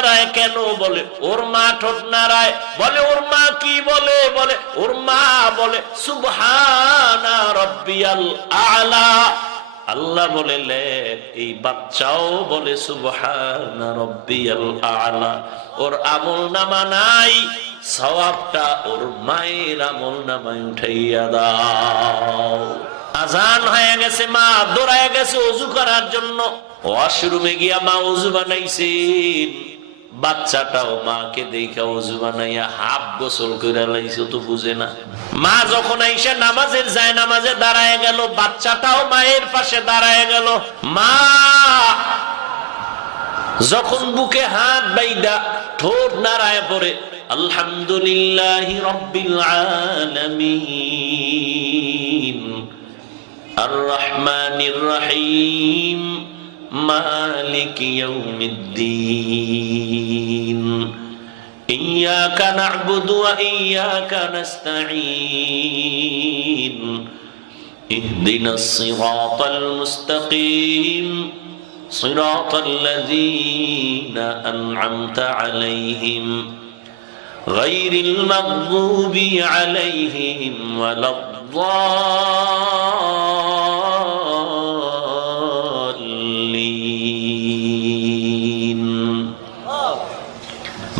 নাড়ায় কেন? বলে ওর মা ঠোঁট নাড়ায়। বলে ওর মা কি বলে? বলে ওর মা বলে সুবহানা রাব্বিয়াল আ'লা। আল্লাহ বলে লেখ এই বাচ্চাও বলে সুবহানা রাব্বিয়াল আ'লা। ওর আমলনামা নাই, সওয়াবটা ওর মায়ের আমলনামায় উঠাইয়া দাও। আজান হয়ে গেছে, মা দৌড়ায় গেছে ওযু করার জন্য। ওয়াশরুমে গিয়া মা ওযু বানাইছেন, বাচ্চাটাও মাকে দেখা ওযু বানাইয়া হাফ গোসল কইরা লাইছে, তো বুঝে না। মা যখন আইসা নামাজের যায় নামাজে দাঁড়ায় গেল, বাচ্চাটাও মায়ের পাশে দাঁড়ায় গেল। মা যখন বুকে হাত বাইদা ঠোঁট নাড়ায় পড়ে আলহামদুলিল্লাহি রাব্বিল আলামিন আর রহমানির রহিম মালিকি ইয়াউমিদ্দিন ইয়্যাকা না'বুদু ওয়া ইয়্যাকা নাস্তাঈন ইহদিনাস সিরাতাল মুস্তাকিম সিরাতাল লাযীনা আন'আমতা আলাইহিম গায়রিল মাগযুবি আলাইহিম ওয়ালাদ-দাল্লিন।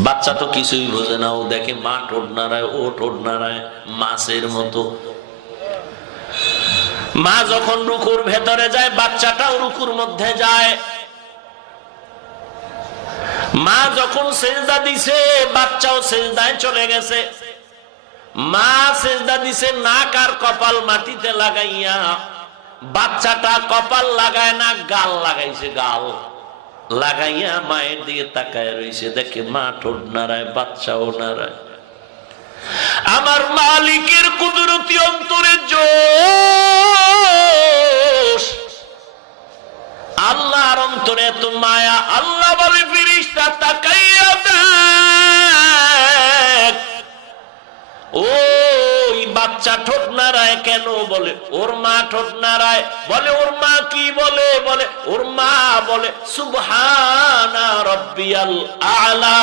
বাচ্চা তো কিছুই বোঝে না, ও দেখে মা ঠোঁট নাড়ায়, ও ঠোঁট নাড়ায় মাছের মতো। মা যখন রুকুর ভেতরে যায়, বাচ্চাটাও রুকুর মধ্যে যায়। মা যখন সেজদা দিছে, বাচ্চাও সেজদায় চলে গেছে। মা সেজদা দিছে নাক আর কপাল মাটিতে লাগাইয়া, বাচ্চাটা কপাল লাগায় না, গাল লাগাইছে। গাল লাগাইয়া মায়ের দিকে তাকায় রইছে, দেখে মা ঠোঁট নাড়ায়, বাচ্চাও নাড়ায়। আমার মালিকের কুদরতি অন্তরে জোশ, আল্লাহর অন্তরে এত মায়া। আল্লাহ বলে ফেরেশতা তাকাইয়া দেখ, ওই বাচ্চা ঠোঁট নাড়ায় কেন? বলে ওর মা ঠোঁট নাড়ায়। বলে ওর মা কি বলে? বলে ওর মা বলে সুবহানা রাব্বিয়াল আ'লা।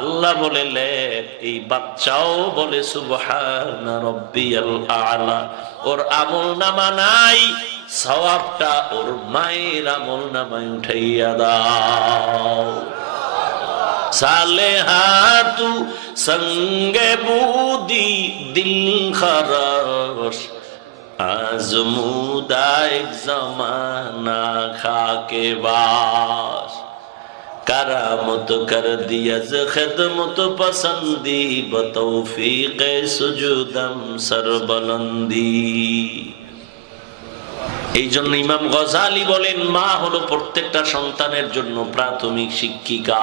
আল্লাহ বলে লেখ এই বাচ্চাও বলে সুবহানা রাব্বিয়াল আ'লা। ওর আমলনামা নাই, সওয়াবটা ওর মায়ের আমলনামায় উঠাইয়া দাও। সালেহাতু সঙ্গে বুদি দিল খরশ আজমুদা এক জমানা খাকে বাস करामत कर दिया खिदमत पसंदी बतौफीक सुजुदम सरबलंदी। এই জন্য ইমাম গজালি বলেন, মা হলো প্রত্যেকটা সন্তানের জন্য প্রাথমিক শিক্ষিকা।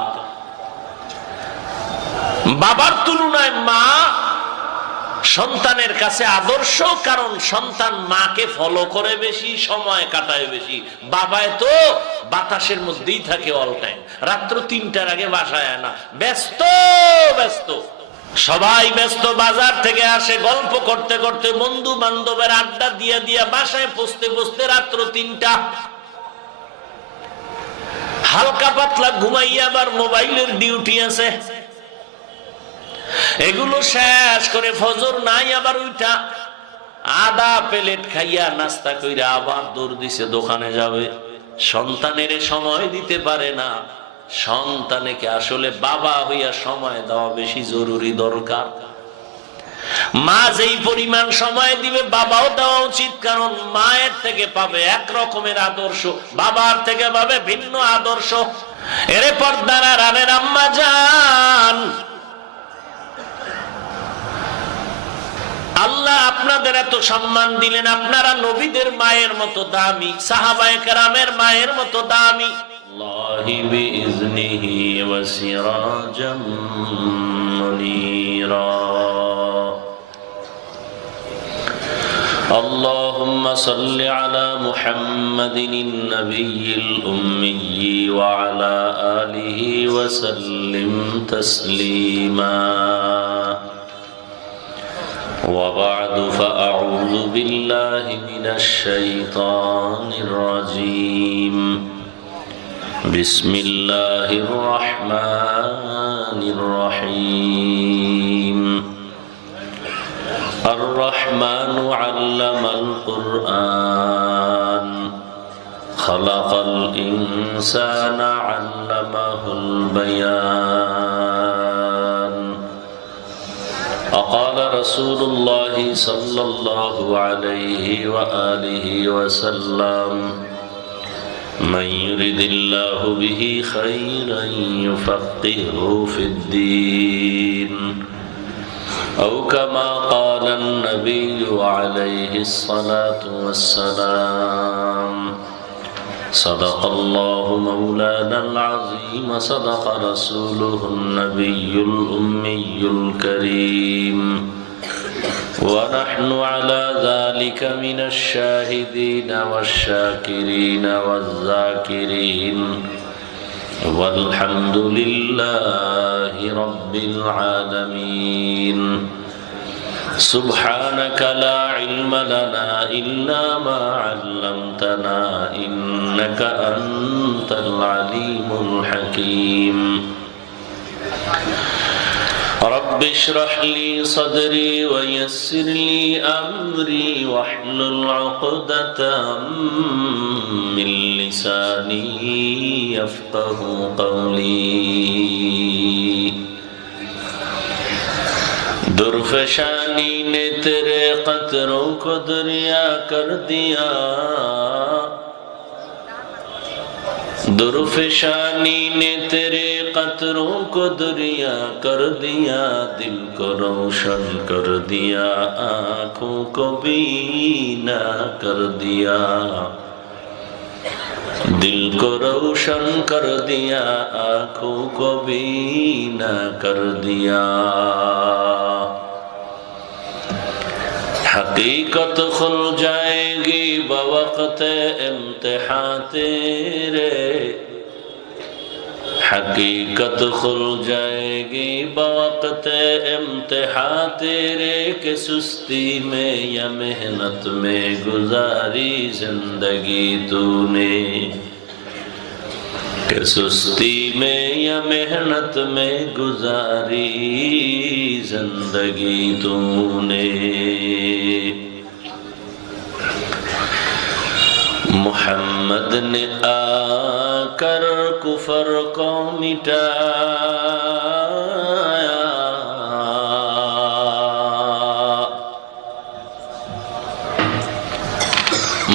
বাবার তুলনায় মা সন্তানের কাছে আদর্শ, কারণ সন্তান মাকে ফলো করে বেশি, সময় কাটায় বেশি। বাবায় তো বাতাসের মধ্যেই থাকে অল টাইম, রাত্র ৩টার আগে বাসায় না, ব্যস্ত ব্যস্ত, সবাই ব্যস্ত। বাজার থেকে আসে, গল্প করতে করতে বন্ধু বান্ধবের আড্ডা দিয়া দিয়া বাসায় পৌঁছতে পৌঁছতে রাত্র ৩টা। হালকা পাতলা ঘুমাইয়া আবার মোবাইলের ডিউটি আছে, এগুলো শেষ করে ফজর নাই, আবার উঠা আদা প্লেট খাইয়া নাস্তা কইরা আবার দৌড় দিছে দোকানে যাবে। সন্তানের সময় দিতে পারে না। সন্তানকে আসলে বাবা হইয়া সময় দেওয়া বেশি জরুরি, দরকার। মা যেই পরিমাণ সময় দিবে বাবাও দেওয়া উচিত, কারণ মায়ের থেকে পাবে এক রকমের আদর্শ, বাবার থেকে পাবে ভিন্ন আদর্শ। এরে পর্দার আড়ালের আম্মা জান, আল্লাহ আপনাদের এত সম্মান দিলেন, আপনারা নবীদের মায়ের মতো দামি, সাহাবায়ে কেরামের মায়ের মতো দামি। আল্লাহি বিইজনিহি ওয়া সিরাজাম মুনীরা। اللهم صل على محمد النبي الأمي وعلى آله وسلم تسليما. وبعد فأعوذ بالله من الشيطان الرجيم. بسم الله الرحمن علم القرآن خلق الإنسان علمه البيان وقال رسول الله صلى الله عليه وآله وسلم من يرد الله به خيرا يفقهه في الدين أو كما قال النبي عليه الصلاة والسلام صدق الله مولانا العظيم صدق رسوله النبي الأمي الكريم ونحن على ذلك من الشاهدين والشاكرين والذاكرين والحمد لله رب العالمين سبحانك لا علم لنا إلا ما علمتنا إنك أنت العليم الحكيم رب اشرح لي صدري ويسر لي أمري واحلل عقدة من لساني يفقه قولي दुर्फशानी ने तेरे कतरों को दरिया कर दिया दुर्फशानी ने तेरे कतरों को दरिया कर दिया दिल को रोशन कर दिया आँखों को बीना कर दिया दिल को रोशन कर दिया आँखों को बीना कर दिया हकीकत खुल जाएगी बवक़्त इम्तिहान तेरे हकीकत खुल जाएगी बवक़्त इम्तिहान तेरे के सुस्ती में या मेहनत में गुजारी जिंदगी तूने के सुस्ती में या मेहनत में गुजारी जिंदगी तूने मोहम्मद ने आकर कुफर को मिटाया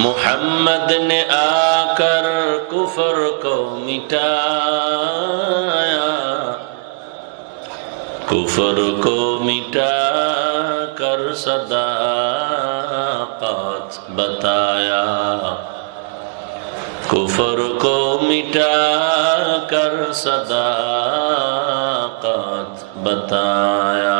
मोहम्मद ने आकर कुफर को मिटाया कुफर को मिटा कर सदाक़त बताया कुफर को मिटा कर सदाक़त बताया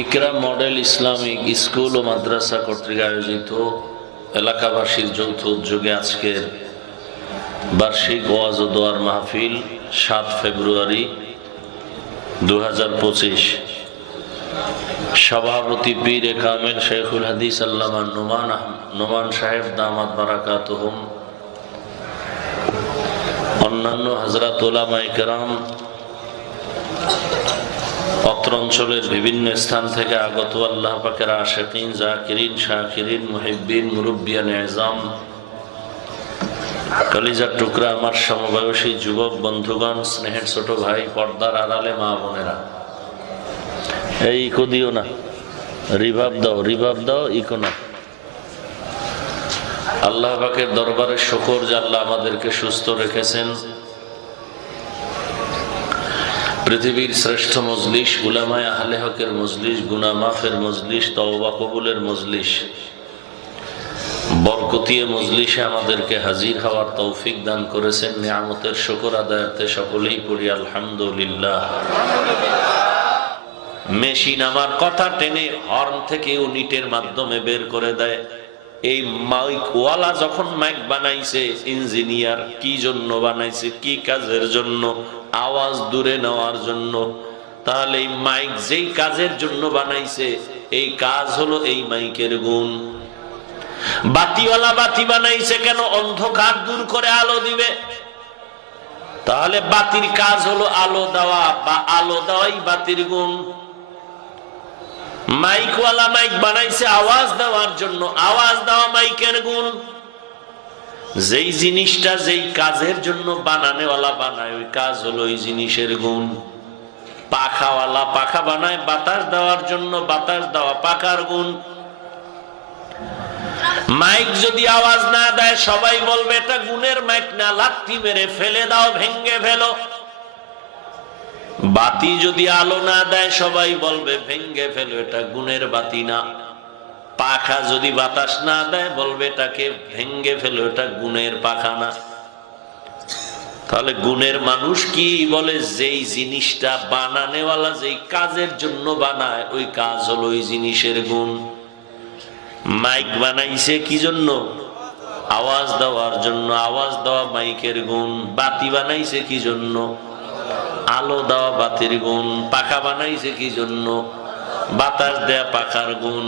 ইকরাম মডেল ইসলামিক স্কুল ও মাদ্রাসা কর্তৃক আয়োজিত এলাকাবাসীর যৌথ উদ্যোগে আজকের বার্ষিক ওয়াজ ও দোয়ার মাহফিল 7 ফেব্রুয়ারি 2025 সভাপতি পীরে কামেল শেখুল হাদিস আল্লামা নোমান সাহেব দামাত বারাকাতুহুম অন্যান্য হযরত উলামায়ে কেরাম অত্র অঞ্চলের বিভিন্ন স্থান থেকে আগত আল্লাহ পাকের আশিকিন জাকিরিন শাকিরিন মুহিব্বিন মুরব্বিয়ান ইজাম কলিজার টুকরা আমার সমবয়সী যুবক বন্ধুগণ স্নেহের ছোট ভাই পর্দার আড়ালে মা বোনেরা এই ইকো দিও না রিভাব দাও ইকো না আল্লাহ পাকের দরবারে শুকর যে আল্লাহ আমাদেরকে সুস্থ রেখেছেন পৃথিবীর শ্রেষ্ঠ মজলিস উলামায়ে আহলে হকের মজলিস গুনাহ মাফের মজলিস তওবা কবুলের মজলিস বরকতিয়ে মজলিসে আমাদেরকে হাজির হওয়ার তৌফিক দান করেছেন নিয়ামতের শুকর আদায়ার্থে সকলেই পড়ি আলহামদুলিল্লাহ মেশিন আমার কথা টেনে হর্ন থেকে ইউনিটের মাধ্যমে বের করে দেয় এই মাইক ওয়ালা যখন মাইক বানাইছে ইঞ্জিনিয়ার কি জন্য বানাইছে কি কাজের জন্য আওয়াজ দূরে নেওয়ার জন্য তাহলে এই মাইক যেই কাজের জন্য বানাইছে এই কাজ হলো এই মাইকের গুণ বাতিওয়ালা বাতি বানাইছে কেন অন্ধকার দূর করে আলো দিবে তাহলে বাতির কাজ হলো আলো দেওয়া, বা আলো দেওয়াই বাতির গুণ। মাইকওয়ালা মাইক বানাইছে আওয়াজ দেওয়ার জন্য, আওয়াজ দেওয়া মাইকের গুণ। যেই জিনিসটা যেই কাজের জন্য বানানেওয়ালা বানায়, ওই কাজ হলো ওই জিনিসের গুণ। পাখাওয়ালা পাখা বানায় বাতাস দেওয়ার জন্য, বাতাস দেওয়া পাখার গুণ। মাইক যদি আওয়াজ না দেয় সবাই বলবে এটা গুণের মাইক না, লাথি মেরে ফেলে দাও, ভেঙ্গে ফেলো। বাতি যদি আলো না দেয় সবাই বলবে ভেঙ্গে ফেলো, এটা গুণের বাতি না। পাখা যদি বাতাস না দেয় বলবে এটাকে ভেঙ্গে ফেলো, এটা গুণের পাখা না। তাহলে গুণের মানুষ কি বলে? যেই জিনিসটা বানানেওয়ালা যেই কাজের জন্য বানায়, ওই কাজ হলো ওই জিনিসের গুণ। মাইক বানাইছে কি জন্য? আওয়াজ দেওয়ার জন্য, আওয়াজ দেওয়া মাইকের গুণ। বাতি বানাইছে কি জন্য? আলো দেওয়া বাতির গুণ। পাখা বানাইছে কি জন্য? বাতাস দেয়া পাখার গুণ।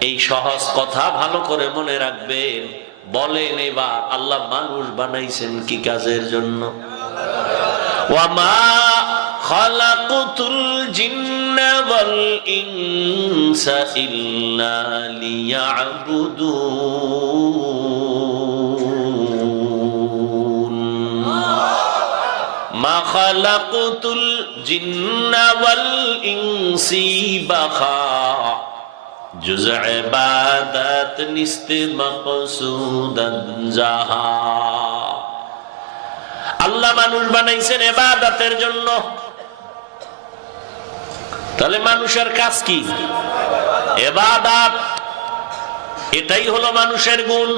এই সহজ কথা ভালো করে মনে রাখবেন। বলেন এবার আল্লাহ মানুষ বানাইছেন কি কাজের জন্য? ওয়ামা খালাকুতুল জিন্না ওয়াল ইনসা ইল্লা লিয়াবুদুন। মা খালাকুতুল জিন্না ওয়াল ইনসি বাখা जुज़ इबादत निस्त मक़सूदन जहा। আল্লাহ মানুষ বানাইছেন ইবাদতের জন্য। তাহলে মানুষের কাজ কি? ইবাদত। এটাই হলো মানুষের গুণ।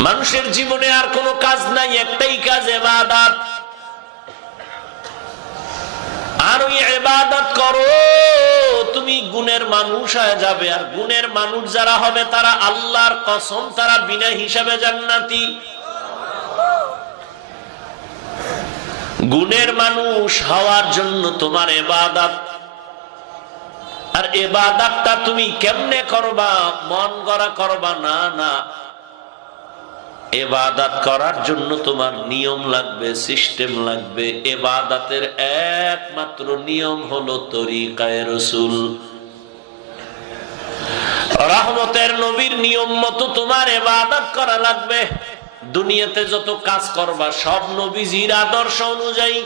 মানুষের জীবনে আর কোনো কাজ নাই, একটাই কাজ ইবাদত। আর ওই ইবাদত করো, তুমি গুণের মানুষ হয়ে যাবে। আর গুণের মানুষ যারা হবে তারা আল্লাহর কসম তারা বিনা হিসাবে জান্নাতি। গুণের মানুষ হওয়ার জন্য তোমার ইবাদত। আর ইবাদতটা তুমি কেমনে করবা? মন গড়া করবা না, না। ইবাদত করার জন্য তোমার নিয়ম লাগবে, সিস্টেম লাগবে। ইবাদতের একমাত্র নিয়ম হলো তরিকায়ে রাসূল। রহমতের নবীর নিয়ম মতো তোমার ইবাদত করা লাগবে। দুনিয়াতে যত কাজ করবা সব নবীজির আদর্শ অনুযায়ী।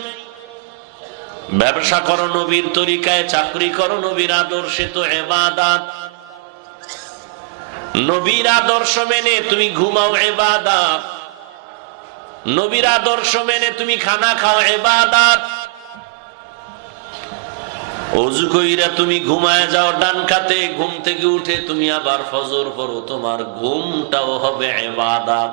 ব্যবসা করো নবীর তরিকায়, চাকরি করো নবীর আদর্শে, তো ইবাদত। নবীর আদর্শ মেনে তুমি ঘুমাও, ইবাদত। নবীর আদর্শ মেনে তুমি খানা খাও, ইবাদত। ওযু কইরা তুমি ঘুমায় যাও ডান কাতে, ঘুম থেকে উঠে তুমি আবার ফজর পড়ো, তোমার ঘুমটাও হবে ইবাদত।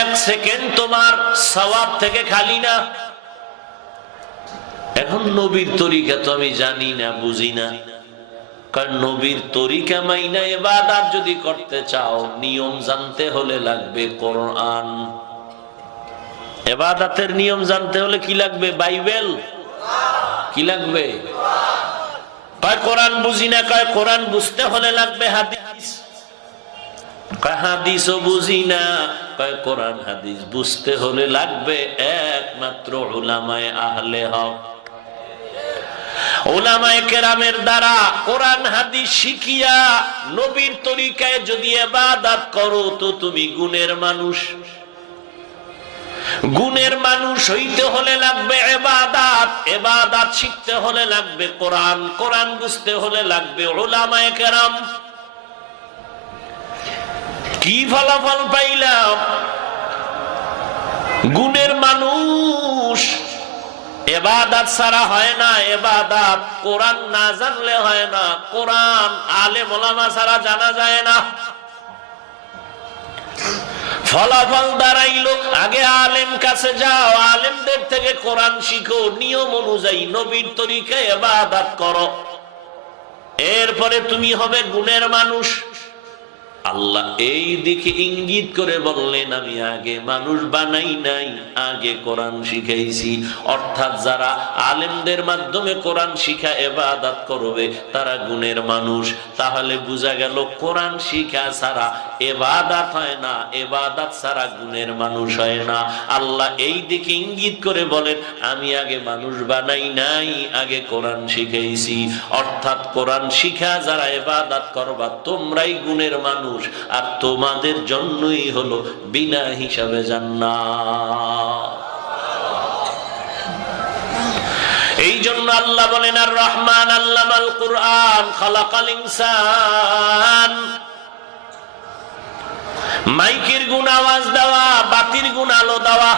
এক সেকেন্ড তোমার সওয়াব থেকে খালি না। এখন নবীর তরিকা তো আমি জানি না, বুঝি না। কারণ নবীর তরিকা মাইনা ইবাদত যদি করতে চাও, নিয়ম জানতে হলে লাগবে কোরআন। ইবাদতের নিয়ম জানতে হলে কি লাগবে? বাইবেল। কি লাগবে? কয় কোরআন বুঝি না, কয় কোরআন বুঝতে হলে লাগবে হাদিস। কয় হাদিসও বুঝি না, কয় কোরআন হাদিস বুঝতে হলে লাগবে একমাত্র উলামায়ে আহলে হক। উলামায়ে কেরামের দ্বারা কোরআন হাদিস শিখিয়া নবীর তরিকায় যদি ইবাদত করো, তো তুমি গুণের মানুষ। গুণের মানুষ হইতে হলে লাগবে ইবাদত। ইবাদত শিখতে হলে লাগবে কোরআন। কোরআন বুঝতে হলে লাগবে উলামায়ে কেরাম। কি ফলাফল পাইলাম? গুণের মানুষ। ইবাদত ছাড়া হয় না ইবাদত, কোরআন না জানলে হয় না। কোরআন আলেম ওলামা ছাড়া জানা যায় না। ফলাফল দাঁড়াইলো, আগে আলেম কাছে যাও, আলেমদের থেকে কোরআন শিখো, নিয়ম অনুযায়ী নবীর তরিকায় ইবাদত করো। এরপরে তুমি হবে গুণের মানুষ। আল্লাহ এই দিকে ইঙ্গিত করে বললেন, আমি আগে মানুষ বানাই নাই, আগে কোরআন শিখাইছি। অর্থাৎ যারা আলেমদের মাধ্যমে কোরআন শিখা ইবাদত করবে তারা গুণের মানুষ। তাহলে বোঝা গেল কোরআন শিখা ছাড়া ইবাদত হয় না, ইবাদত ছাড়া গুণের মানুষ হয় না। আল্লাহ এই দিকে ইঙ্গিত করে বলেন, আমি আগে মানুষ বানাই নাই, আগে কোরআন শিখাইছি। অর্থাৎ কোরআন শিখা যারা ইবাদত করবা তোমরাই গুণের মানুষ, আর তোমাদের জন্যই হলো বিনা হিসাবে জান্নাত। এই জন্য আল্লাহ বলেন, আর রহমান আল্লামাল কুরআন খালাকাল ইনসান। মাইকের গুণ আওয়াজ দেওয়া, বাতির গুণ আলো দেওয়া।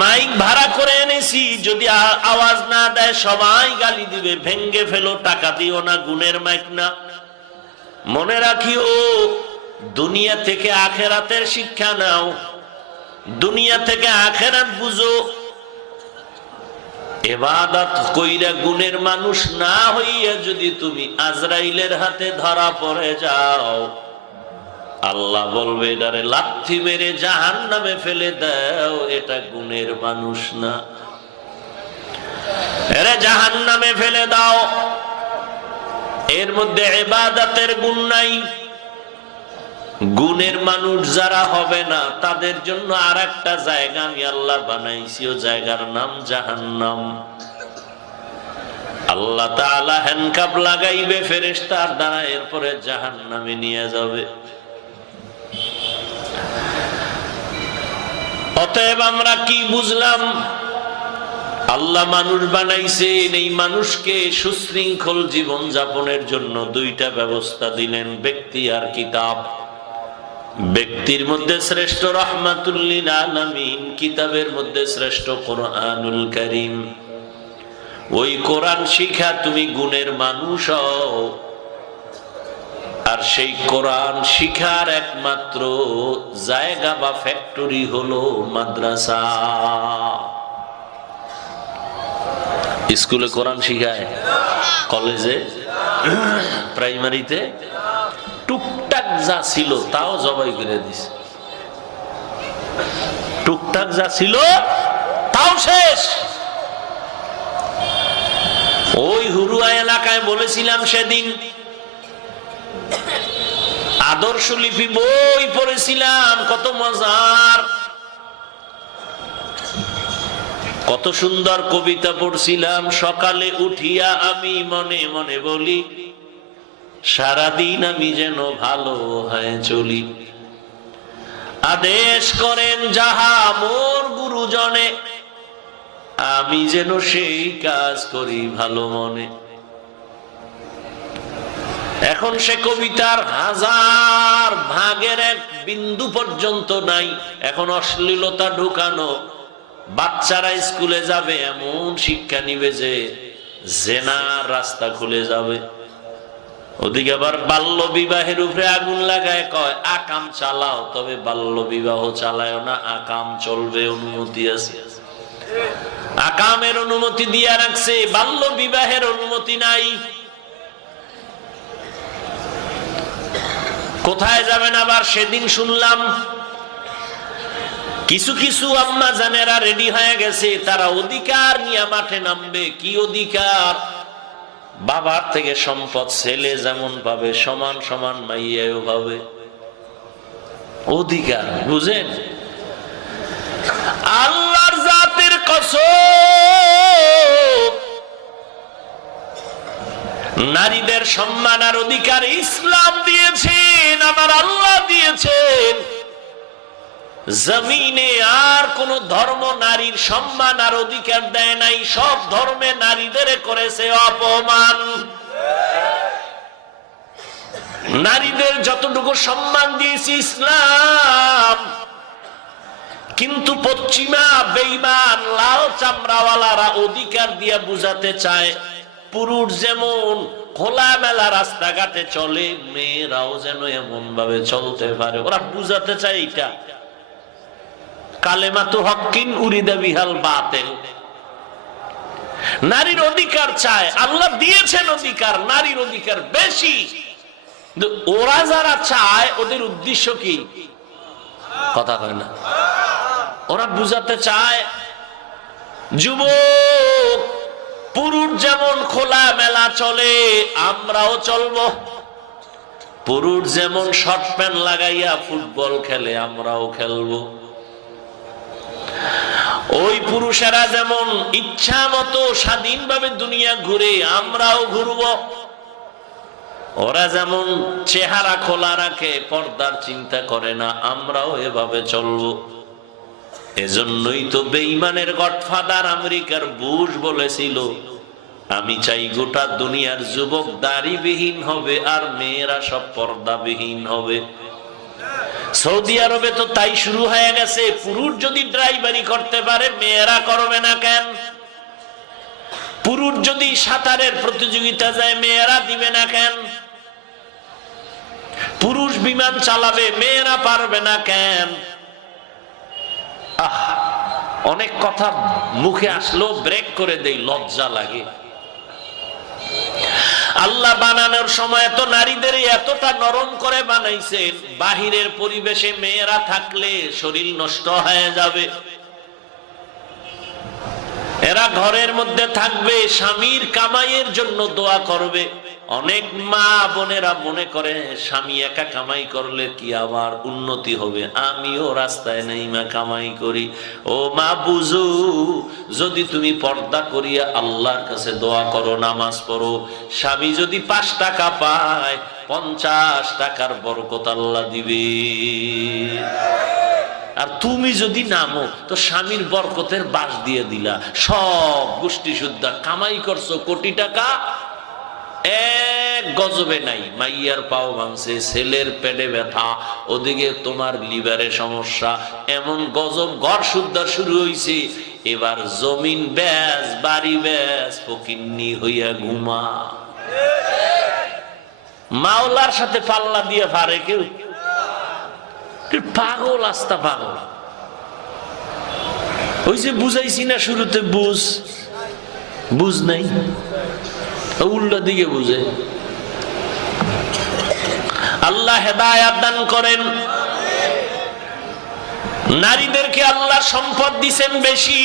মাইক ভাড়া করে এনেছি, যদি আওয়াজ না দেয় সবাই গালি দিবে, ভেঙ্গে ফেলো, টাকা দিও না, গুণের মাইক না। মনে রাখিও, দুনিয়া থেকে আখেরাতের শিক্ষা নাও, দুনিয়া থেকে আখেরাত বুঝো। ইবাদত কইরা গুণের মানুষ না হইয়া যদি তুমি আজরাইলের হাতে ধরা পড়ে যাও, আল্লাহ বলবে এটারে লাথি মেরে জাহান্নামে ফেলে দাও, এটা গুণের মানুষ না, এরে জাহান্নামে ফেলে দাও। এর মধ্যে ইবাদতের গুণ নাই। গুণের মানুষ যারা হবে না তাদের জন্য আরেকটা জায়গা আমি আল্লাহ বানাইছি, ও জায়গার নাম জাহান্নাম। আল্লাহ তাআলা হ্যান্ডকাপ লাগাইবে ফেরেশতার দ্বারা, এরপরে জাহান্নামে নিয়ে যাবে। অতএব আমরা কি বুঝলাম? আল্লাহ মানুষ বানাইছেন, এই মানুষকে সুশৃঙ্খল জীবন যাপনের জন্য দুইটা ব্যবস্থা দিলেন, ব্যক্তি আর কিতাব। ব্যক্তির মধ্যে শ্রেষ্ঠ রাহমাতুল লিল আলামিন, কিতাবের মধ্যে শ্রেষ্ঠ কোরআনুল কারীম। ওই কোরআন শিখা তুমি গুণের মানুষ হও, আর সেই কোরআন শিখার একমাত্র জায়গা বা ফ্যাক্টরি হলো মাদ্রাসা। স্কুলে কোরআন শিখায়, কলেজে, প্রাইমারিতে টুকটাক যা ছিল তাও জবাই করে দিছে, টুকটাক যা ছিল তাও শেষ। ওই হুরুয়া এলাকায় বলেছিলাম সেদিন, আদর্শ লিপি বই পড়েছিলাম, কত মজার, কত সুন্দর কবিতা পড়ছিলাম। সকালে উঠিয়া আমি মনে মনে বলি, সারাদিন আমি যেন ভালো হয়ে চলি। আদেশ করেন যাহা মোর গুরুজনে, আমি যেন সেই কাজ করি ভালো মনে। এখন সে কবিতার হাজার ভাগের এক বিন্দু পর্যন্ত নাই। এখন অশ্লীলতা ঢুকানো, বাচ্চারা স্কুলে যাবে এমন শিক্ষা নিবে যে জেনার রাস্তা খুলে যাবে। ওদিকে আবার বাল্য বিবাহের উপরে আগুন লাগায়, কয় আকাম চালাও, তবে বাল্য বিবাহ চালায় না, আকাম চলবে, অনুমতি আছে। আকামের অনুমতি দিয়া রাখছে, বাল্য বিবাহের অনুমতি নাই। কোথায় যাবেন আবার? সেদিন শুনলাম কিছু কিছু আম্মা জানেরা রেডি হয়ে গেছে, তারা অধিকার নিয়ে মাঠে নামবে। কি অধিকার? বাবার থেকে সম্পদ ছেলে যেমন পাবে সমান সমান মাইয়াও পাবে, অধিকার। বুঝেন? আল্লাহর জাতের কসম, নারীদের সম্মান আর অধিকার ইসলাম দিয়েছেন, আমার আল্লাহ দিয়েছেন। জমিনে আর কোন ধর্ম নারীর সম্মান আর অধিকার দেয় নাই। সব ধর্মে নারীদের করেছে অপমান। নারীদের যতটুকু সম্মান দিয়েছে ইসলাম, কিন্তু পশ্চিমা বেঈমান লাল চামড়াওয়ালারা অধিকার দিয়ে বুঝাতে চায় পুরুষ যেমন খোলামেলা রাস্তাঘাটে চলে, মেয়েরাও যেন এমন ভাবে চলতে পারে। ওরা বুঝাতে চায় এটা কালেমাতু হক্কিন উরিদা বিহাল বাতিল। নারীর অধিকার চায়, আল্লাহ দিয়েছেন অধিকার, নারীর অধিকার বেশি। ওরা যারা চায় ওদের উদ্দেশ্য কি? কথা কয় না। ওরা বুঝাতে চায় যুবক, পুরুষ যেমন খোলা মেলা চলে আমরাও চলবো, পুরুষ যেমন শর্ট প্যান্ট লাগাইয়া ফুটবল খেলে আমরাও খেলবো, ওই পুরুষেরা যেমন ইচ্ছা মতো স্বাধীনভাবে দুনিয়া ঘুরে আমরাও ঘুরবো, ওরা যেমন চেহারা খোলা রাখে পর্দার চিন্তা করে না আমরাও এভাবে চলবো। এজন্যই তো বেঈমানের গডফাদার আমেরিকার বুশ বলেছিল, আমি চাই গোটা দুনিয়ার যুবক দাড়িবিহীন হবে আর মেয়েরা সব পর্দাবিহীন হবে। সৌদি আরবে তো তাই শুরু হয়ে গেছে। পুরুষ যদি ড্রাইভারি করতে পারে মেয়েরা করবে না কেন? পুরুষ যদি সাঁতারের প্রতিযোগিতা যায় মেয়েরা দিবে না কেন? পুরুষ বিমান চালাবে মেয়েরা পারবে না কেন? অনেক কথা মুখে আসলো ব্রেক করে দেই, লজ্জা লাগে। আল্লাহ বানানোর সময় তো নারীদের এতটা নরম করে বানাইছেন, বাহিরের পরিবেশে মেয়েরা থাকলে শরীর নষ্ট হয়ে যাবে। এরা ঘরের মধ্যে থাকবে, স্বামীর কামাইয়ের জন্য দোয়া করবে। অনেক মা বোনেরা মনে করে স্বামী একা কামাই করলে কি আবার উন্নতি হবে, আমিও রাস্তায় নেইমা কামাই করি। ও মা বুঝু, যদি তুমি পর্দা করিয়া আল্লাহর কাছে দোয়া করো, নামাজ পড়ো, স্বামী যদি 5 টাকা পায় 50 টাকার বরকত আল্লাহ দিবে। আর তুমি যদি নামো তো স্বামীর বরকতের বাস দিয়ে দিলা, সব গোষ্ঠী শুদ্ধা কামাই করছো কোটি টাকা, এক গজবে নাই। মাইয়ার পাও ভাঙছে, ছেলের পেটে ব্যথা, ওদিকে তোমার লিভারে সমস্যা, এমন গজব ঘর শুদ্ধা শুরু হইছে। এবার জমিন বেচ, বাড়ি বেচ, ফকিন্নি হইয়া ঘুমা। মাওলার সাথে পাল্লা দিয়ে পারে কেউ? পাগল, আস্তা পাগল। ওই যে বুঝাইছি না শুরুতে, বুঝ নাই, উল্টা দিকে বুঝে। আল্লাহ হেদায়াত দান করেন। নারীদেরকে আল্লাহ সম্পদ দিছেন বেশি,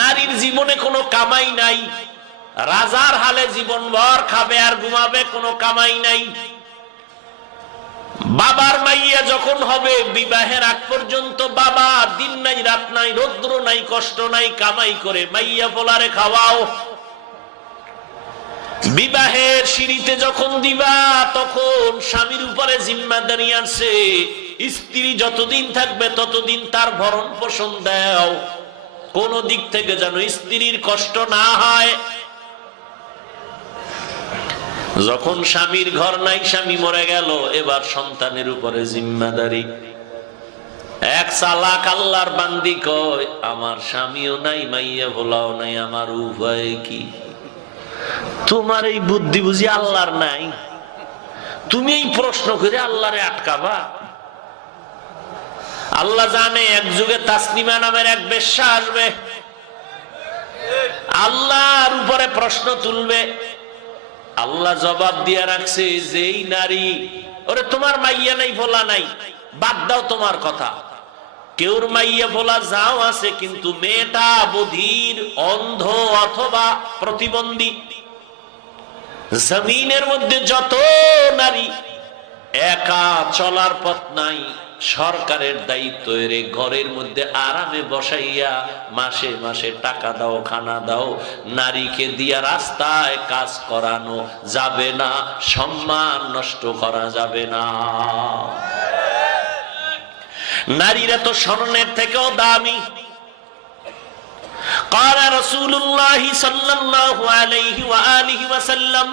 নারীর জীবনে কোনো কামাই নাই, রাজার হালে জীবনভর খাবে আর ঘুমাবে, কোনো কামাই নাই। বাবার মাইয়া যখন হবে বিবাহের আগ পর্যন্ত বাবা দিন নাই রাত নাই, রৌদ্র নাই, কষ্ট নাই, কামাই করে মাইয়া পোলারে খাওয়াও। বিবাহের সিঁড়িতে যখন দিবা তখন স্বামীর উপরে জিম্মাদারি আছে, স্ত্রী যতদিন থাকবে ততদিন তার ভরণ পোষণ দাও, কোন দিক থেকে যেন স্ত্রীর কষ্ট না হয়। যখন স্বামীর ঘর নাই, স্বামী মরে গেল, এবার সন্তানের উপরে জিম্মাদারি। এক চালাক আল্লাহর বান্দি কয়, আমার স্বামীও নাই, মাইয়া ভোলাও নাই, আমার উপায় কি? তোমার এই বুদ্ধি বুঝি আল্লাহর নাই? তুমি এই প্রশ্ন করে আল্লাহরে আটকাবা? আল্লাহ জানে এক যুগে তাসনিমা নামের এক বেশ্যা আসবে, আল্লাহর উপরে প্রশ্ন তুলবে। আল্লাহ জবাব দিয়া রাখছে, যেই নারী, ওরে তোমার মাইয়া নাই ভোলা নাই, বাদ দাও তোমার কথা, কেউর মাইয়া ভোলা যাও আছে, কিন্তু মেয়েটা বধির, অন্ধ অথবা প্রতিবন্ধী। জমিনের মধ্যে যত নারী, একা চলার পথ নাই, সরকারের দায়িত্ব এর ঘরের মধ্যে আরামে বসাইয়া মাসে মাসে টাকা দাও, খানা দাও। নারীকে দিয়া রাস্তায় কাজ করানো যাবে না, সম্মান নষ্ট করা যাবে না। নারীরা তো স্বর্ণের থেকেও দামি। قال رسول الله صلى الله عليه وآله وسلم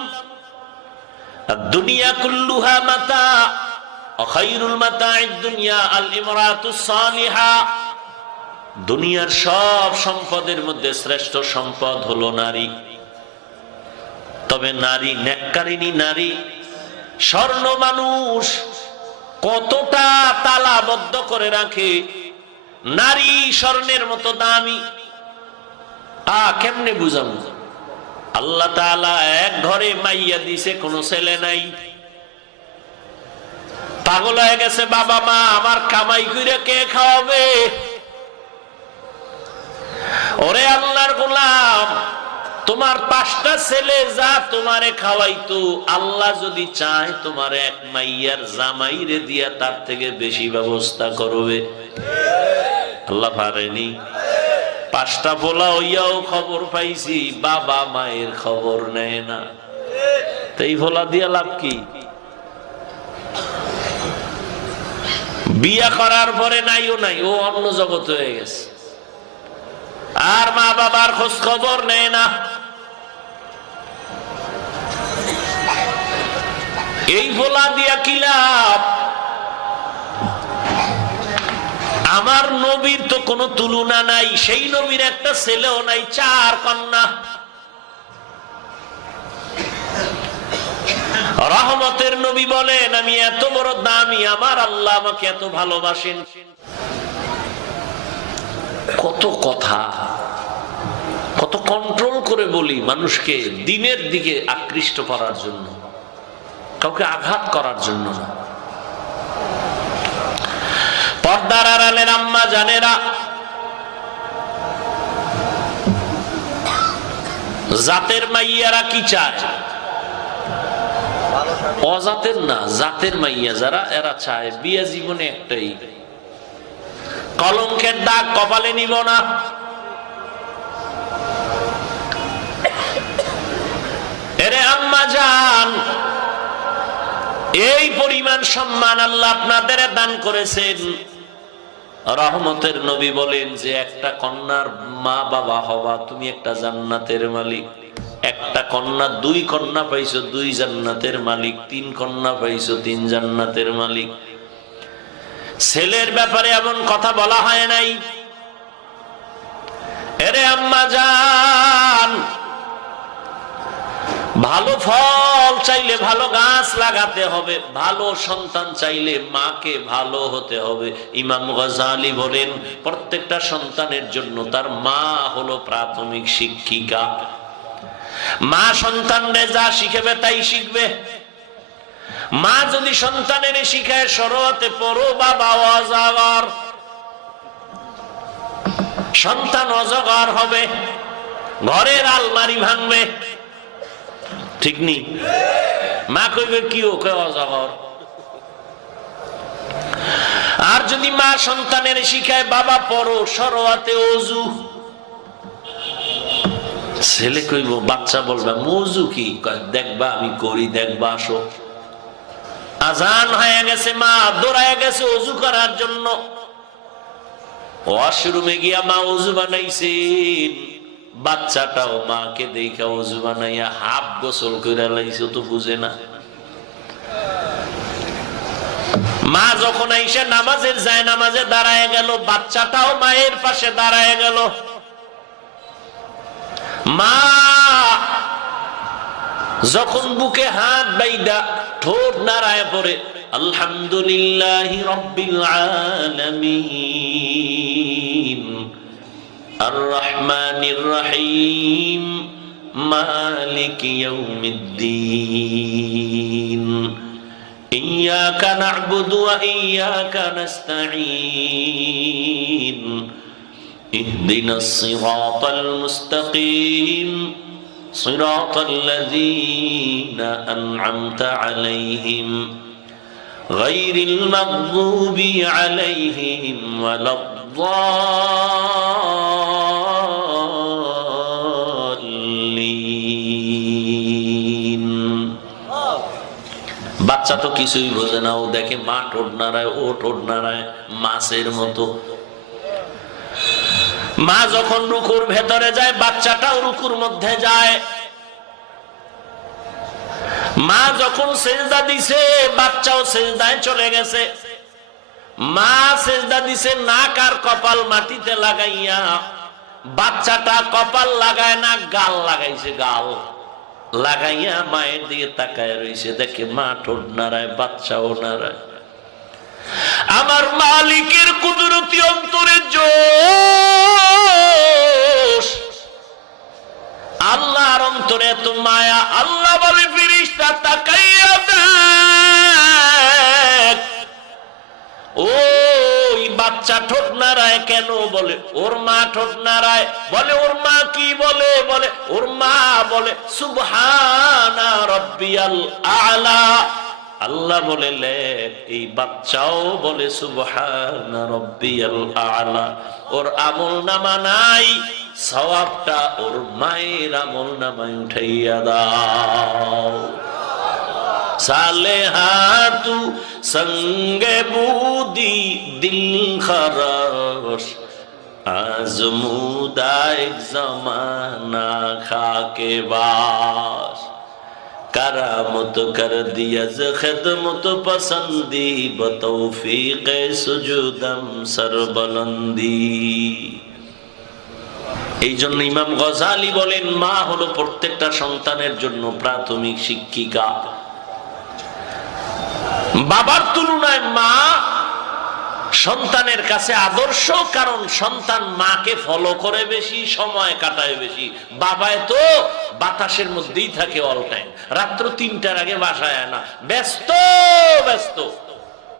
الدنيا كلها متاع وخير المتاع الدنيا الامرأة الصالحة। দুনিয়ার সব সম্পদের মধ্যে শ্রেষ্ঠ সম্পদ হলো নারী। তবে নারী নেককারিনী নারী, স্বর্ণ মানুষ কতটা তালাবদ্ধ করে রাখে, নারী স্বর্ণের মতো দামি। কেমনে বুঝাবো? আল্লাহ তাআলা এক ঘরে মাইয়া দিছে, কোনো ছেলে নাই, পাগল হয়ে গেছে বাবা মা আমার কামাই করে কে খাওয়াবে? ওরে আল্লাহর গোলাম, তোমার 5টা ছেলে যা তোমারে খাওয়াইতো, আল্লাহ যদি চায় তোমার এক মাইয়ার জামাইরে দিয়া তার থেকে বেশি ব্যবস্থা করবে। আল্লাহ পারেনি? 5টা বলা হইয়াও খবর পাইছি, বাবা মায়ের খবর নেয় না। এই ভোলা দিয়া লাভ কি? বিয়া করার পরে নাইও নাই, ও অন্য জগৎ হয়ে গেছে, আর মা বাবার খোঁজ খবর নেয় না। এই ভোলা দিয়া কি লাভ? আমার নবীর তো কোনো তুলনা নাই, সেই নবীর একটা ছেলেও নাই, 4 কন্যা। রহমতের নবী বলেন, আমি এত বড় দামি, আমার আল্লাহ আমাকে এত ভালোবাসেন। কত কথা, কত কন্ট্রোল করে বলি মানুষকে দিনের দিকে আকৃষ্ট করার জন্য, কাউকে আঘাত করার জন্য না। পর্দার আড়ালের আম্মা জানেরা, জাতের মাইয়ারা কি চায়? অজাতের না, জাতের মাইয়া যারা, এরা চায় বিয়ে জীবনে একটাই, কলঙ্কের দাগ কপালে নিব না। এরে আম্মা জান, এই পরিমাণ সম্মান আল্লাহ আপনাদের দান করেছেন। রহমতের নবী বলেন যে একটা কন্যার মা বাবা হবা, তুমি একটা জান্নাতের মালিক। একটা কন্যা, 2 কন্যা পাইছো, 2 জান্নাতের মালিক। 3 কন্যা পাইছো, 3 জান্নাতের মালিক। ছেলের ব্যাপারে এমন কথা বলা হয় নাই। এরে আম্মা জান, ভালো ফল চাইলে ভালো গাছ লাগাতে হবে, ভালো সন্তান চাইলে মাকে ভালো হতে হবে। ইমাম গজালি বলেন, প্রত্যেকটা সন্তানের জন্য তার মা হলো প্রাথমিক শিক্ষিকা। মা সন্তানরে যা শিখাবে তাই শিখবে। মা যদি সন্তানের শিখায় সরোয়াতে পড়ো বাবা অজাগর, সন্তান অজগর হবে, ঘরের আলমারি ভাঙবে। ঠিক নি? মা কইবে কি ওকে অজগর। আর যদি মা সন্তানের শিখায় বাবা পড়ো সরোয়াতে অজু, ছেলে কইব, বাচ্চা বলবে মজু কি? দেখবা আমি করি, দেখবা আসো। আজান হয়ে গেছে, মা দৌড়ায় গেছে অজু করার জন্য। ওয়াশরুমে গিয়া মা অজু বানাইছেন, বাচ্চাটাও মাকে দেখা অজু বানাইয়া হাফ গোসল করে লাইছে, তো বুঝে না। মা যখন আইসা নামাজের যায় নামাজে দাঁড়ায় গেল, বাচ্চাটাও মায়ের পাশে দাঁড়ায় গেল। মা যখন বুকে হাত বাইদা ঠোঁট নাড়ায় পড়ে, আলহামদুলিল্লাহি রাব্বিল আলামিন আর রহমানির রহিম মালিক ইয়াউমিদ্দিন ইয়্যাকা না'বুদু ওয়া ইয়্যাকা নাস্তাঈন ইহদিনাস সিরাতাল মুস্তাকিম সিরাতাল লাযীনা আন'আমতা আলাইহিম গায়রিল মাগযুবি আলাইহিম ওয়ালাদ-দাল্লিন। বাচ্চা তো কিছুই বোঝে না, ও দেখে মা ঠোঁট নাড়ায়, ও ঠোঁট নাড়ায় মাছের মতো। মা যখন রুকুর ভেতরে যায়, বাচ্চাটাও রুকুর মধ্যে যায়। মা যখন সেজদা দিছে, বাচ্চাও সেজদায় চলে গেছে। মা সেজদা দিছে নাক আর কপাল মাটিতে লাগাইয়া, বাচ্চাটা কপাল লাগায় না, গাল লাগাইছে। গাল লাগাইয়া মায়ের দিকে তাকায় রয়েছে, দেখে মা ঠোঁট নাড়ায়, বাচ্চাও নাড়ায়। আমার মালিকের কুদরতি অন্তরে জোশ, আল্লাহর অন্তরে এত মায়া। আল্লাহ বলে, ফেরেশতা তাকাইয়া দেখ, বাচ্চা ঠোঁট নাড়ায় কেন? বলে ওর মা ঠোঁট নাড়ায়। বলে ওর মা কি বলে? বলে ওর মা বলে সুবহানা রাব্বিয়াল আ'লা। আল্লাহ বলে লেখ এই বাচ্চাও বলে সুবহানা রাব্বিয়াল আ'লা। ওর আমলনামা নাই, সওয়াবটা ওর মায়ের আমলনামায় উঠাইয়া দাও। সালেহাতু সঙ্গে বুদি দিল খরশ, আজমুদা এক জমানা খাকে বাস। करामत कर दिया खिदमत पसंदी बतौफीक सुजुदम सरबलंदी। এই জন্য ইমাম গজালি বলেন মা হলো প্রত্যেকটা সন্তানের জন্য প্রাথমিক শিক্ষিকা। বাবার তুলনায় মা সন্তানের কাছে আদর্শ, কারণ সন্তান মাকে ফলো করে বেশি, সময় কাটায় বেশি। বাবায় তো বাতাসের মধ্যেই থাকে অল টাইম, রাত্র 3টার আগে বাসায় আয় না, ব্যস্ত ব্যস্ত।